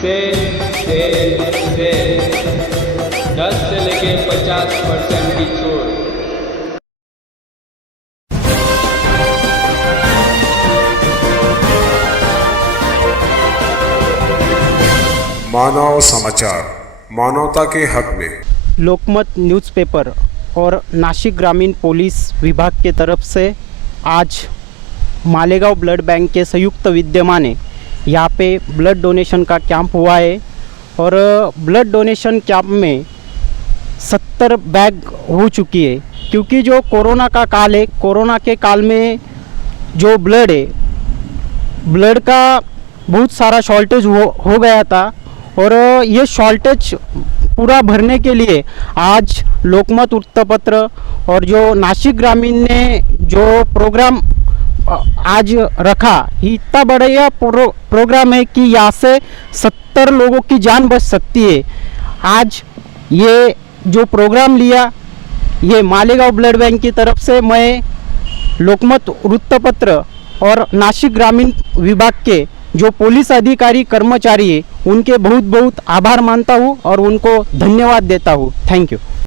सेल 10 से लेके 50% की छूट। मानव समाचार, मानवता के हक में। लोकमत न्यूज़पेपर और नासिक ग्रामीण पुलिस विभाग के तरफ से आज मालेगांव ब्लड बैंक के संयुक्त विद्यमाने यहाँ पे ब्लड डोनेशन का कैंप हुआ है और ब्लड डोनेशन कैंप में 70 बैग हो चुकी है, क्योंकि जो कोरोना का काल है, कोरोना के काल में जो ब्लड है, ब्लड का बहुत सारा शॉर्टेज हो गया था और ये शॉर्टेज पूरा भरने के लिए आज लोकमत वृत्तपत्र और जो नासिक ग्रामीण ने जो प्रोग्राम आज रखा, इतना बड़ा यह प्रोग्राम है कि यहाँ से 70 लोगों की जान बच सकती है। आज ये जो प्रोग्राम लिया, ये मालेगांव ब्लड बैंक की तरफ से मैं लोकमत वृत्तपत्र और नासिक ग्रामीण विभाग के जो पुलिस अधिकारी कर्मचारी है, उनके बहुत बहुत आभार मानता हूँ और उनको धन्यवाद देता हूँ। Thank you.